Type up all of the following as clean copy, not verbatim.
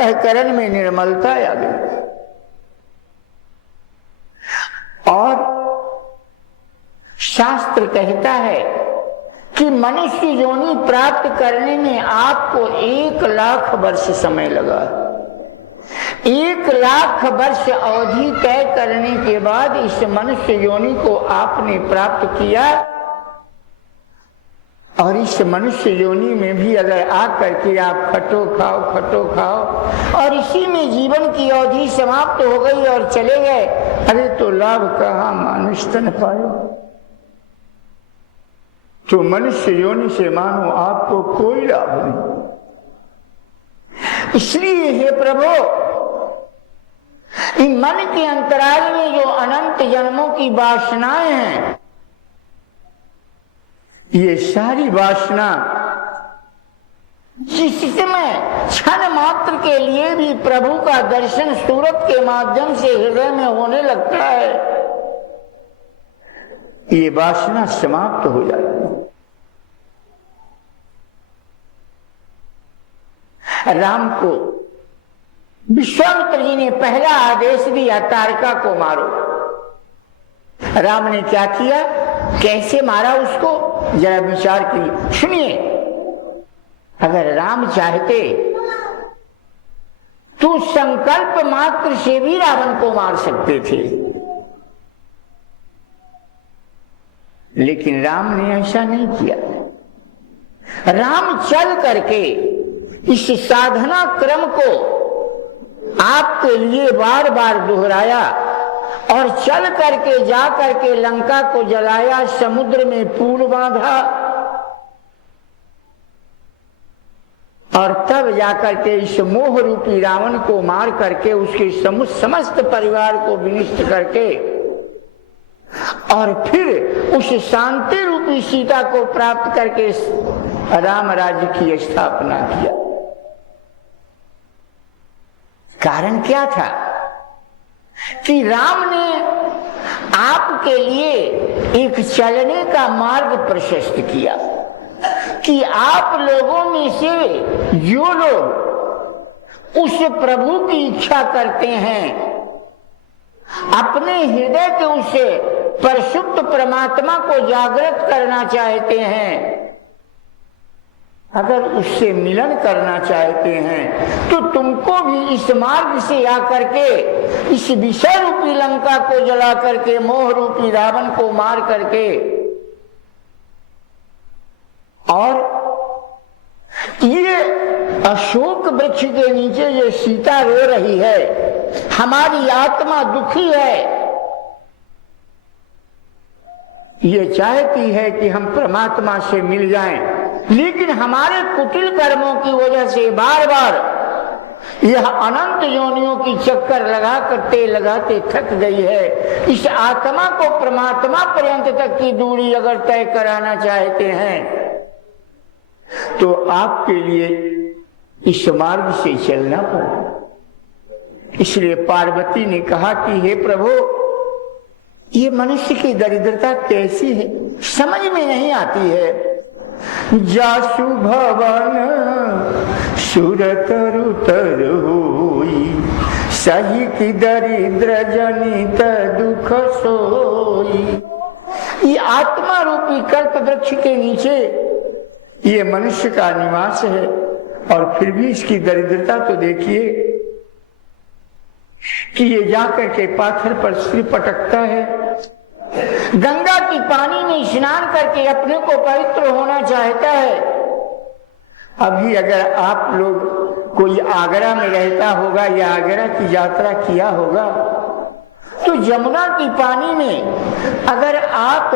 अंतःकरण में निर्मलता आ गई। और शास्त्र कहता है कि मनुष्य योनि प्राप्त करने में आपको 1,00,000 वर्ष समय लगा। 1,00,000 वर्ष अवधि तय करने के बाद इस मनुष्य योनि को आपने प्राप्त किया। और इस मनुष्य योनि में भी अगर आकर के आप खटो खाओ और इसी में जीवन की अवधि समाप्त हो गई और चले गए, अरे तो लाभ कहाँ मानुष तन पायो। तो मनुष्य योनि से मानो आपको कोई लाभ नहीं। इसलिए हे प्रभु, इन मन के अंतराल में जो अनंत जन्मों की वासनाएं हैं, ये सारी वासना जिस समय क्षण मात्र के लिए भी प्रभु का दर्शन सूरत के माध्यम से हृदय में होने लगता है, ये वासना समाप्त हो जाती है। राम को विश्वामित्र जी ने पहला आदेश दिया, तारका को मारो। राम ने क्या किया, कैसे मारा उसको, जरा विचार की सुनिए। अगर राम चाहते तो संकल्प मात्र से भी रावण को मार सकते थे, लेकिन राम ने ऐसा नहीं किया। राम चल करके इस साधना क्रम को आपके लिए बार बार दोहराया और चल करके जा करके लंका को जलाया, समुद्र में पुल बांधा और तब जाकर के इस मोह रूपी रावण को मार करके उसके समस्त परिवार को विनष्ट करके और फिर उस शांति रूपी सीता को प्राप्त करके राम राज्य की स्थापना किया। कारण क्या था कि राम ने आपके लिए एक चलने का मार्ग प्रशस्त किया कि आप लोगों में से जो लोग उस प्रभु की इच्छा करते हैं, अपने हृदय के उसे परिशुद्ध परमात्मा को जागृत करना चाहते हैं, अगर उससे मिलन करना चाहते हैं, तो तुमको भी इस मार्ग से आकर के इस विषय रूपी लंका को जला करके, मोह रूपी रावण को मार करके, और ये अशोक वृक्ष के नीचे जो सीता रो रही है, हमारी आत्मा दुखी है, ये चाहती है कि हम परमात्मा से मिल जाएं, लेकिन हमारे कुटिल कर्मों की वजह से बार बार यह अनंत योनियों की चक्कर लगाते थक गई है। इस आत्मा को परमात्मा पर्यंत तक की दूरी अगर तय कराना चाहते हैं तो आपके लिए इस मार्ग से चलना पड़ेगा। इसलिए पार्वती ने कहा कि हे प्रभु, ये मनुष्य की दरिद्रता कैसी है, समझ में नहीं आती है। जासु भवन सुरतरु तर होई, सही की दरिद्र जनित दुख सोई। ये आत्मा रूपी कल्प वृक्ष के नीचे ये मनुष्य का निवास है, और फिर भी इसकी दरिद्रता तो देखिए कि ये जाकर के पाथर पर सिर पटकता है, गंगा की पानी में स्नान करके अपने को पवित्र होना चाहता है। अभी अगर आप लोग कोई आगरा में रहता होगा या आगरा की यात्रा किया होगा, तो यमुना की पानी में अगर आप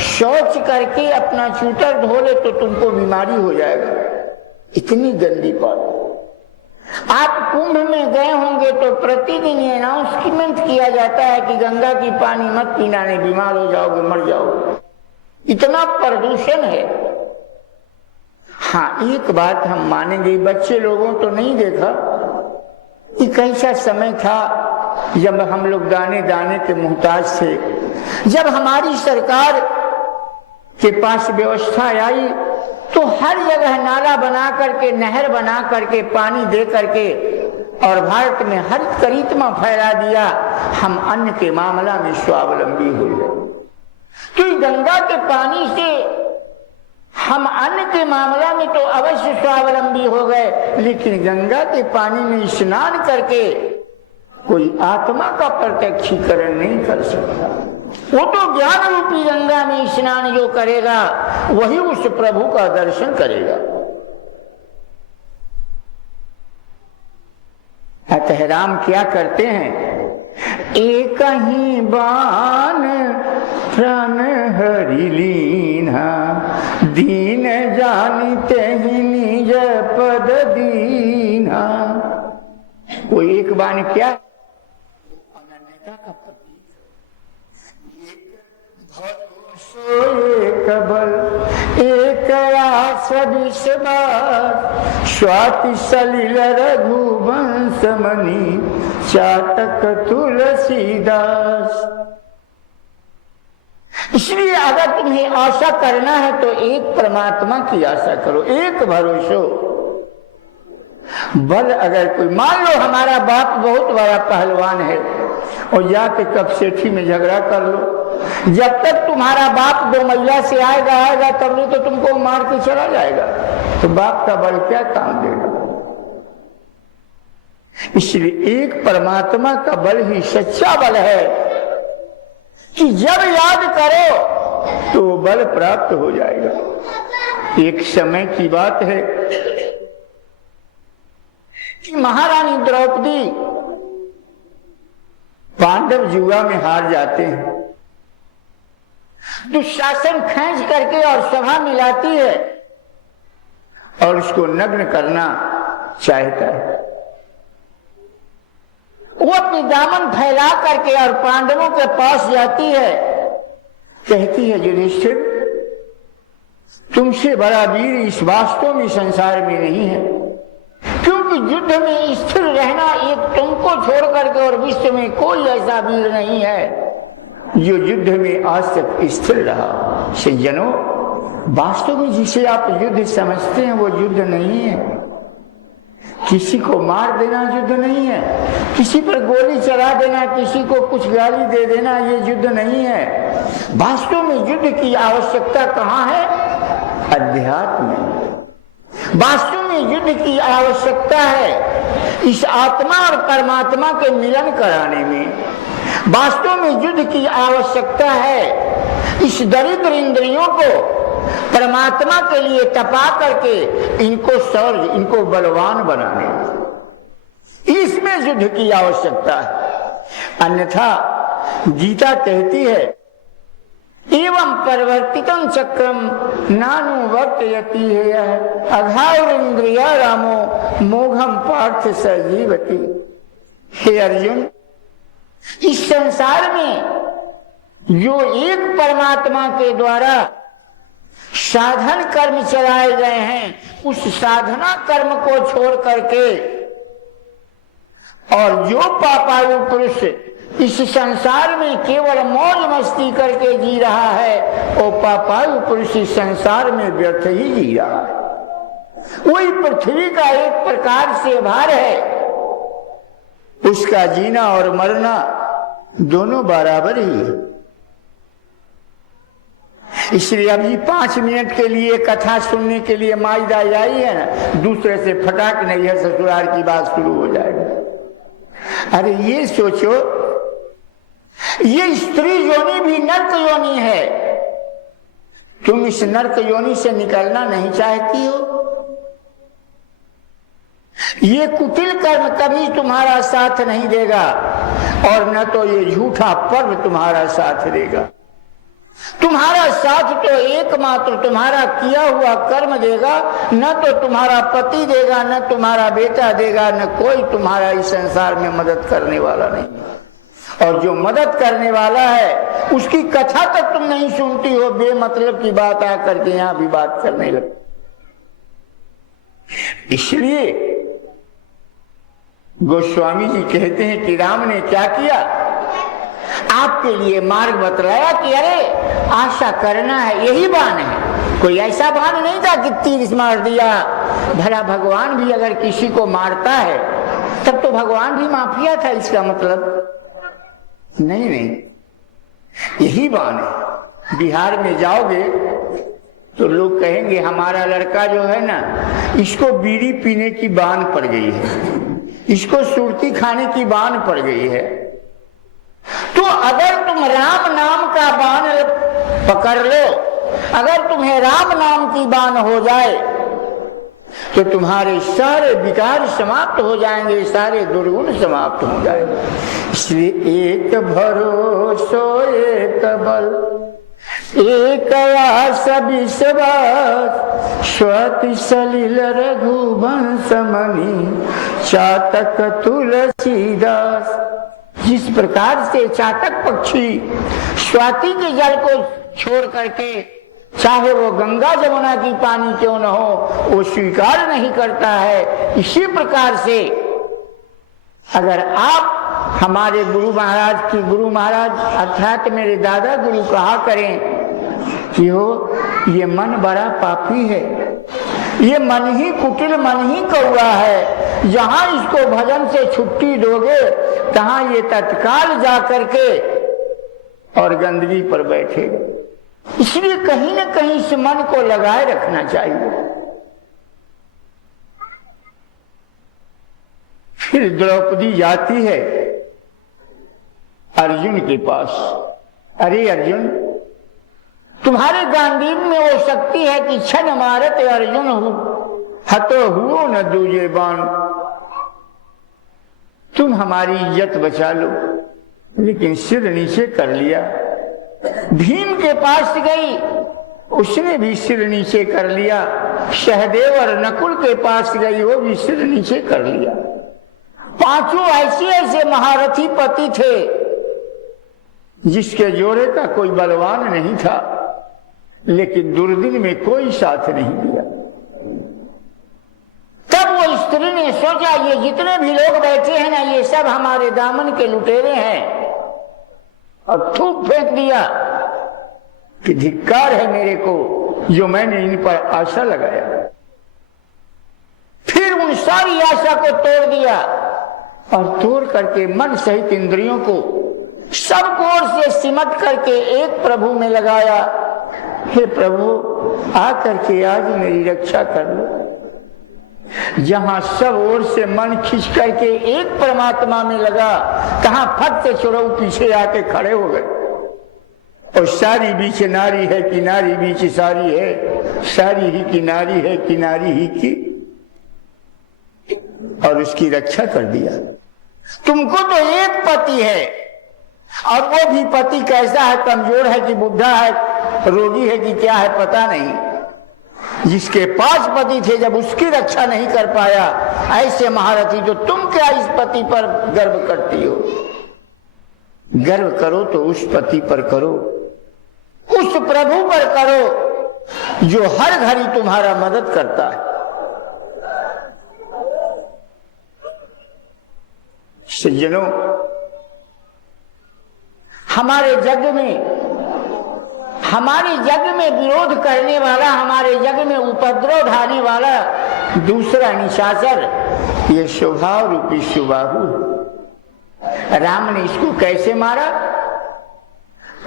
शौच करके अपना चूतर धो ले तो तुमको बीमारी हो जाएगा, इतनी गंदी पानी। आप कुंभ में गए होंगे तो प्रतिदिन ये अनाउंसमेंट किया जाता है कि गंगा की पानी मत पीना, नहीं बीमार हो जाओगे, मर जाओगे, इतना प्रदूषण है। हाँ, एक बात हम मानेंगे, बच्चे लोगों तो नहीं देखा, एक ऐसा समय था जब हम लोग दाने दाने के मुहताज थे। जब हमारी सरकार के पास व्यवस्था आई तो हर जगह नाला बना करके, नहर बना करके, पानी दे करके और भारत में हरित करिश्मा फैला दिया, हम अन्न के मामला में स्वावलंबी हो गए। तो गंगा के पानी से हम अन्न के मामला में तो अवश्य स्वावलंबी हो गए, लेकिन गंगा के पानी में स्नान करके कोई आत्मा का प्रत्यक्षीकरण नहीं कर सकता। वो तो ज्ञान रूपी गंगा में स्नान जो करेगा वही उस प्रभु का दर्शन करेगा। अतः राम क्या करते हैं, एक ही बाण प्राण हरि लीन्हा, दीन जानिते ही निज पद दीन्हा। वो एक बाण क्या, अनन्यता का प्रतीक। एक बल एक आस विश्वास, स्वाति सलिल रघुवंश मणि, चाटक तुलसीदास। इसलिए अगर तुम्हें आशा करना है तो एक परमात्मा की आशा करो, एक भरोसो। बल अगर कोई, मान लो हमारा बाप बहुत बड़ा पहलवान है और जाके कब सेठी में झगड़ा कर लो, जब तक तुम्हारा बाप 2 महिला से आएगा तब तो तुमको मार के चला जाएगा, तो बाप का बल क्या काम देगा। इसलिए एक परमात्मा का बल ही सच्चा बल है कि जब याद करो तो बल प्राप्त हो जाएगा। एक समय की बात है कि महारानी द्रौपदी पांडव जुआ में हार जाते हैं, दुशासन खींच करके और सभा मिलाती है और उसको नग्न करना चाहता है। वो अपनी दामन फैला करके और पांडवों के पास जाती है, कहती है युधिष्ठिर तुमसे बड़ा वीर इस वास्तव में संसार में नहीं है, क्योंकि युद्ध में स्थिर रहना एक तुमको छोड़ करके और विश्व में कोई ऐसा वीर नहीं है जो युद्ध में आज तक स्थिर रहा। सज्जनों, वास्तव में जिसे आप युद्ध समझते हैं वो युद्ध नहीं है। किसी को मार देना युद्ध नहीं है, किसी पर गोली चला देना, किसी को कुछ गाली दे देना, ये युद्ध नहीं है। वास्तव में युद्ध की आवश्यकता कहाँ है? अध्यात्म में। वास्तव में युद्ध की आवश्यकता है इस आत्मा और परमात्मा के मिलन कराने में। वास्तव में युद्ध की आवश्यकता है इस दरिद्र इंद्रियों को परमात्मा के लिए तपा करके इनको शौर्य, इनको बलवान बनाने, इसमें युद्ध की आवश्यकता है। अन्यथा गीता कहती है एवं परिवर्तितं चक्रम नानुवर्तयति है अघाउरिंद्रिया रामो मोघम पार्थ सजीवति। हे अर्जुन, इस संसार में जो एक परमात्मा के द्वारा साधन कर्म चलाए गए हैं, उस साधना कर्म को छोड़ करके और जो पापायु पुरुष इस संसार में केवल मौज मस्ती करके जी रहा है, वो पापायु पुरुष इस संसार में व्यर्थ ही जी रहा है। वही पृथ्वी का एक प्रकार से भार है, उसका जीना और मरना दोनों बराबर ही है। इसलिए अभी 5 मिनट के लिए कथा सुनने के लिए माईदा आई है ना, दूसरे से फटाक नहीं है ससुराल की बात शुरू हो जाएगी। अरे ये सोचो, ये स्त्री योनि भी नर्क योनि है, तुम इस नर्क योनि से निकलना नहीं चाहती हो। ये कुटिल कर्म कभी तुम्हारा साथ नहीं देगा और न तो ये झूठा पर्व तुम्हारा साथ देगा। तुम्हारा साथ तो एकमात्र तुम्हारा किया हुआ कर्म देगा, न तो तुम्हारा पति देगा, न तुम्हारा बेटा देगा, न कोई तुम्हारा इस संसार में मदद करने वाला नहीं। और जो मदद करने वाला है उसकी कथा तक तुम नहीं सुनती हो, बेमतलब की बात आकर के यहां भी बात करने लगती। इसलिए गोस्वामी जी कहते हैं कि राम ने क्या किया, आपके लिए मार्ग बतलाया कि अरे आशा करना है, यही बाण है। कोई ऐसा बाण नहीं था कि तीर मार दिया। भला भगवान भी अगर किसी को मारता है तब तो भगवान भी माफिया था, इसका मतलब नहीं नहीं, यही बान है। बिहार में जाओगे तो लोग कहेंगे हमारा लड़का जो है ना, इसको बीड़ी पीने की बान पड़ गई है, इसको सुरती खाने की बान पड़ गई है। तो अगर तुम राम नाम का बान पकड़ लो, अगर तुम्हें राम नाम की बान हो जाए तो तुम्हारे सारे विकार समाप्त हो जाएंगे, सारे दुर्गुण समाप्त हो जाएंगे। इसलिए एक भरोसो एक बल, एक आस विश्वास, स्वति सलिल रघुवंश मणि, चातक तुलसीदास। जिस प्रकार से चातक पक्षी स्वाति के जल को छोड़ करके, चाहे वो गंगा जमुना की पानी क्यों न हो, वो स्वीकार नहीं करता है, इसी प्रकार से अगर आप हमारे गुरु महाराज अर्थात मेरे दादा गुरु कहा करें कि हो ये मन बड़ा पापी है, ये मन ही कुटिल, मन ही कौआ है, जहां इसको भजन से छुट्टी दोगे तहां ये तत्काल जा करके और गंदगी पर बैठेगा। इसलिए कहीं न कहीं इस मन को लगाए रखना चाहिए। फिर द्रौपदी जाती है अर्जुन के पास। अरे अर्जुन, तुम्हारे गांडीव में वो शक्ति है कि क्षण मारत अर्जुन हतो हुओ न दूजे बाण, तुम हमारी इज्जत बचा लो। लेकिन सिर नीचे कर लिया। भीम के पास गई, उसने भी सिर नीचे कर लिया। सहदेव और नकुल के पास गई, वो भी सिर नीचे कर लिया। पांचों ऐसे ऐसे महारथी पति थे जिसके जोड़े का कोई बलवान नहीं था, लेकिन दुर्दिन में कोई साथ नहीं दिया। तब वो स्त्री ने सोचा ये जितने भी लोग बैठे हैं ना, ये सब हमारे दामन के लुटेरे हैं, और थूक फेंक दिया कि धिक्कार है मेरे को जो मैंने इन पर आशा लगाया। फिर उन सारी आशा को तोड़ दिया और तोड़ करके मन सहित इंद्रियों को सब ओर से सिमट करके एक प्रभु में लगाया। हे प्रभु, आकर के आज मेरी रक्षा कर लो। जहां सब ओर से मन खींच करके एक परमात्मा में लगा, कहां फट से चुड़ऊ पीछे आके खड़े हो गए। और सारी बीच नारी है, किनारी बीच सारी है, सारी ही किनारी है, किनारी ही की, और उसकी रक्षा कर दिया। तुमको तो एक पति है, और वो भी पति कैसा है, कमजोर है कि बुढ़ा है, रोगी है कि क्या है पता नहीं। जिसके 5 पति थे, जब उसकी रक्षा नहीं कर पाया ऐसे महारथी, तो तुम क्या इस पति पर गर्व करती हो? गर्व करो तो उस पति पर करो, उस प्रभु पर करो जो हर घड़ी तुम्हारा मदद करता है। सज्जनों, हमारे जग में विरोध करने वाला, हमारे जग में उपद्रव ढाने वाला दूसरा निशाचर ये स्वभाव रूपी सुबाहु। राम ने इसको कैसे मारा?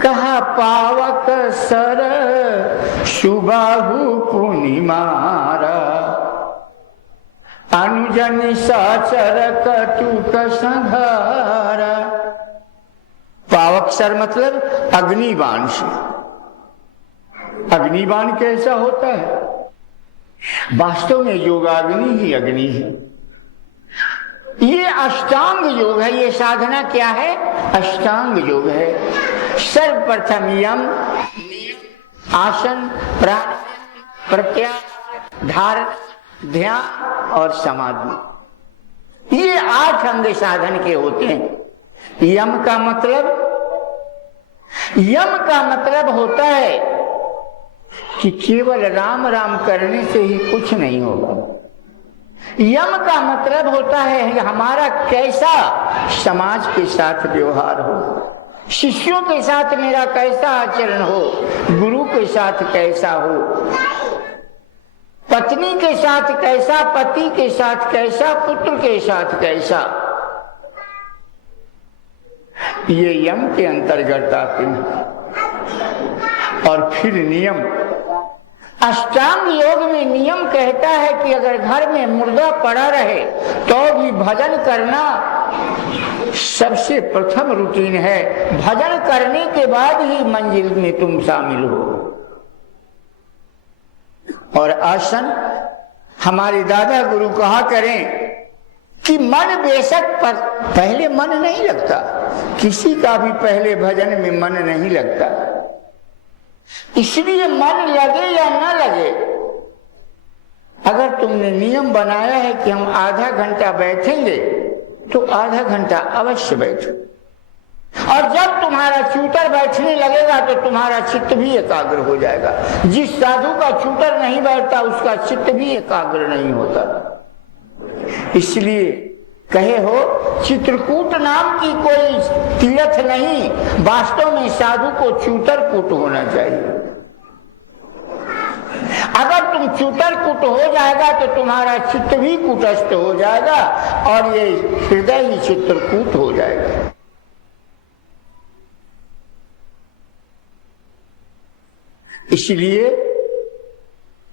कहा पावक सर सुबाहु पुनि मारा, अनुजन साचर कटुक संघारा। पावक सर मतलब अग्निबाण से। अग्निबाण कैसा होता है? वास्तव में योगाग्नि ही अग्नि है। ये अष्टांग योग है। ये साधना क्या है? अष्टांग योग है। सर्वप्रथम यम, आसन, प्राणायाम, प्रत्याहार, धारण, ध्यान और समाधि। ये 8 अंग साधन के होते हैं। यम का मतलब होता है कि केवल राम राम करने से ही कुछ नहीं होगा। यम का मतलब होता है कि हमारा कैसा समाज के साथ व्यवहार हो, शिष्यों के साथ मेरा कैसा आचरण हो, गुरु के साथ कैसा हो। पत्नी के साथ कैसा, पति के साथ कैसा, पुत्र के साथ कैसा, ये यम के अंतर्गत आते हैं। और फिर नियम, अष्टांग योग में नियम कहता है कि अगर घर में मुर्दा पड़ा रहे तो भी भजन करना सबसे प्रथम रूटीन है। भजन करने के बाद ही मंजिल में तुम शामिल हो। और आसन, हमारे दादा गुरु कहा करें कि मन बेशक पर पहले मन नहीं लगता, किसी का भी पहले भजन में मन नहीं लगता। इसलिए मन लगे या न लगे, अगर तुमने नियम बनाया है कि हम आधा घंटा बैठेंगे तो आधा घंटा अवश्य बैठो। और जब तुम्हारा चूतर बैठने लगेगा तो तुम्हारा चित्त भी एकाग्र हो जाएगा। जिस साधु का चूतर नहीं बैठता उसका चित्त भी एकाग्र नहीं होता। इसलिए कहे हो चित्रकूट नाम की कोई तीर्थ नहीं, वास्तव में साधु को चूतरकूट होना चाहिए। अगर तुम चूतरकूट हो जाएगा तो तुम्हारा चित्त भी कूटस्थ हो जाएगा और ये हृदय ही चित्रकूट हो जाएगा। इसलिए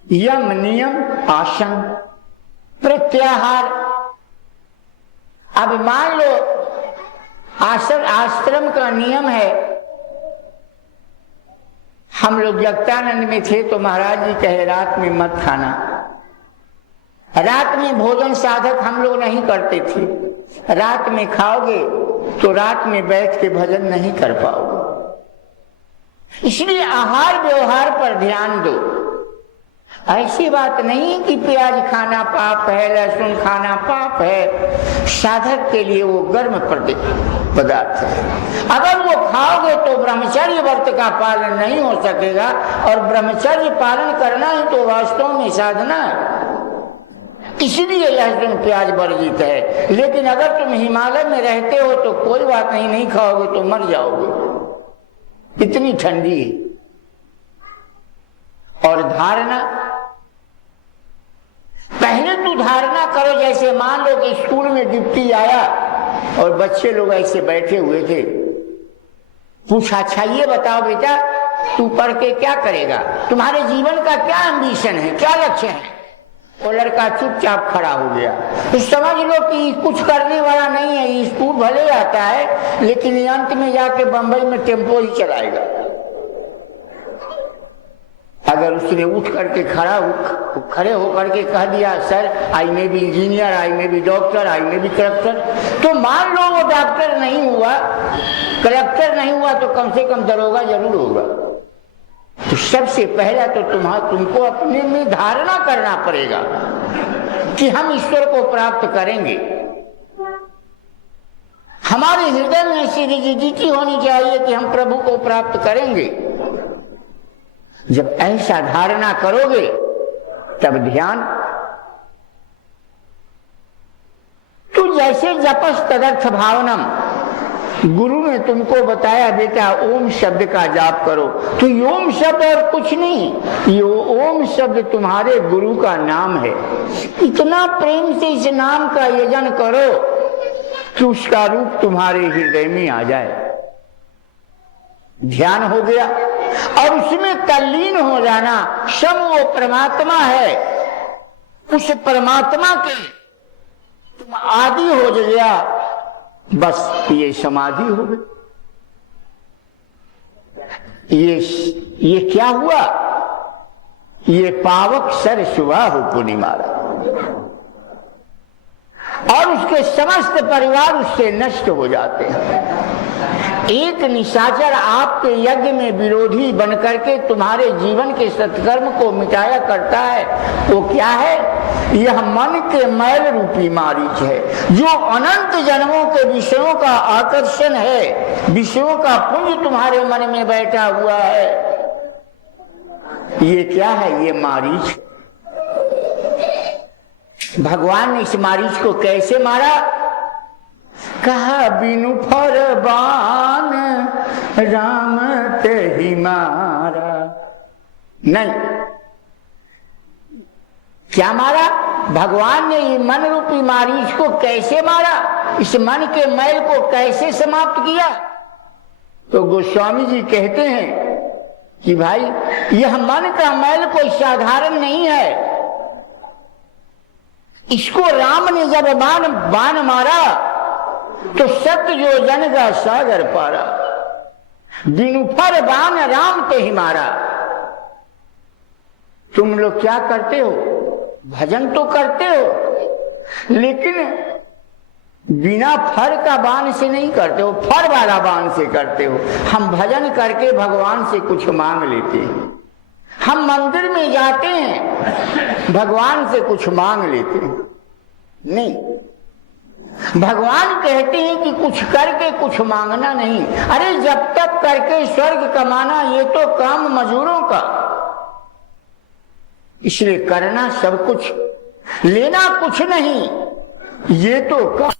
यम, नियम, आसन, प्रत्याहार। अब मान लो आश्रम का नियम है, हम लोग जगतानंद में थे तो महाराज जी कहे रात में मत खाना। रात में भोजन साधक हम लोग नहीं करते थे। रात में खाओगे तो रात में बैठ के भजन नहीं कर पाओगे। इसलिए आहार व्यवहार पर ध्यान दो। ऐसी बात नहीं कि प्याज खाना पाप है, लहसुन खाना पाप है। साधक के लिए वो गर्म पदार्थ है। अगर वो खाओगे तो ब्रह्मचर्य व्रत का पालन नहीं हो सकेगा, और ब्रह्मचर्य पालन करना ही तो वास्तव में साधना है। इसलिए लहसुन प्याज वर्जित है। लेकिन अगर तुम हिमालय में रहते हो तो कोई बात नहीं, नहीं खाओगे तो मर जाओगे, इतनी ठंडी है। और धारणा, पहले तू धारणा करो। जैसे मान लो कि स्कूल में डिप्टी आया और बच्चे लोग ऐसे बैठे हुए थे, पूछा अच्छा ये बताओ बेटा तू पढ़ के क्या करेगा, तुम्हारे जीवन का क्या एम्बिशन है, क्या लक्ष्य है। वो लड़का चुपचाप खड़ा हो गया। तो समझ लो कि कुछ करने वाला नहीं है, स्कूल भले आता है लेकिन अंत में जाके बंबई में टेम्पो ही चलाएगा। अगर उसने उठ करके खड़े होकर के कह दिया sir I may be engineer, I may be doctor, I may be collector, तो मान लो वो डॉक्टर नहीं हुआ, कलेक्टर नहीं हुआ तो कम से कम दरोगा जरूर होगा। तो सबसे पहला तो तुमको अपने में धारणा करना पड़ेगा कि हम ईश्वर को प्राप्त करेंगे। हमारे हृदय में ऐसी रिजिडिटी होनी चाहिए कि हम प्रभु को प्राप्त करेंगे। जब ऐसा धारणा करोगे तब ध्यान, तो जैसे जपस तदर्थ भावनम, गुरु ने तुमको बताया बेटा ओम शब्द का जाप करो, तो ओम शब्द और कुछ नहीं, ये ओम शब्द तुम्हारे गुरु का नाम है। इतना प्रेम से इस नाम का यजन करो कि उसका रूप तुम्हारे हृदय में आ जाए। ध्यान हो गया और उसमें तल्लीन हो जाना। सब वो परमात्मा है, उस परमात्मा के तुम आदि हो गया, बस ये समाधि हो गई। ये क्या हुआ, ये पावक सर सुबाहु पुनिमारा, और उसके समस्त परिवार उससे नष्ट हो जाते हैं। एक निशाचर आपके यज्ञ में विरोधी बनकर के तुम्हारे जीवन के सत्कर्म को मिटाया करता है, वो क्या है, यह मन के मैल रूपी मारीच है, जो अनंत जन्मों के विषयों का आकर्षण है, विषयों का पुंज तुम्हारे मन में बैठा हुआ है। ये क्या है, ये मारीच। भगवान ने इस मारीच को कैसे मारा, कहा बिनु फरमान राम ते ही मारा। नहीं, क्या मारा? भगवान ने ये मन रूपी मारीच को कैसे मारा, इस मन के मैल को कैसे समाप्त किया? तो गोस्वामी जी कहते हैं कि भाई यह मन का मैल कोई साधारण नहीं है। इसको राम ने जब बाण मारा तो 7 योजन का सागर पारा, दिनुफर बाण राम ते ही मारा। तुम लोग क्या करते हो? भजन तो करते हो, लेकिन बिना फर का बाण से नहीं करते हो, फर वाला बाण से करते हो। हम भजन करके भगवान से कुछ मांग लेते हैं, हम मंदिर में जाते हैं भगवान से कुछ मांग लेते हैं। नहीं, भगवान कहते हैं कि कुछ करके कुछ मांगना नहीं। अरे जब तक करके स्वर्ग कमाना ये तो काम मजूरों का, इसलिए करना सब कुछ, लेना कुछ नहीं, ये तो काम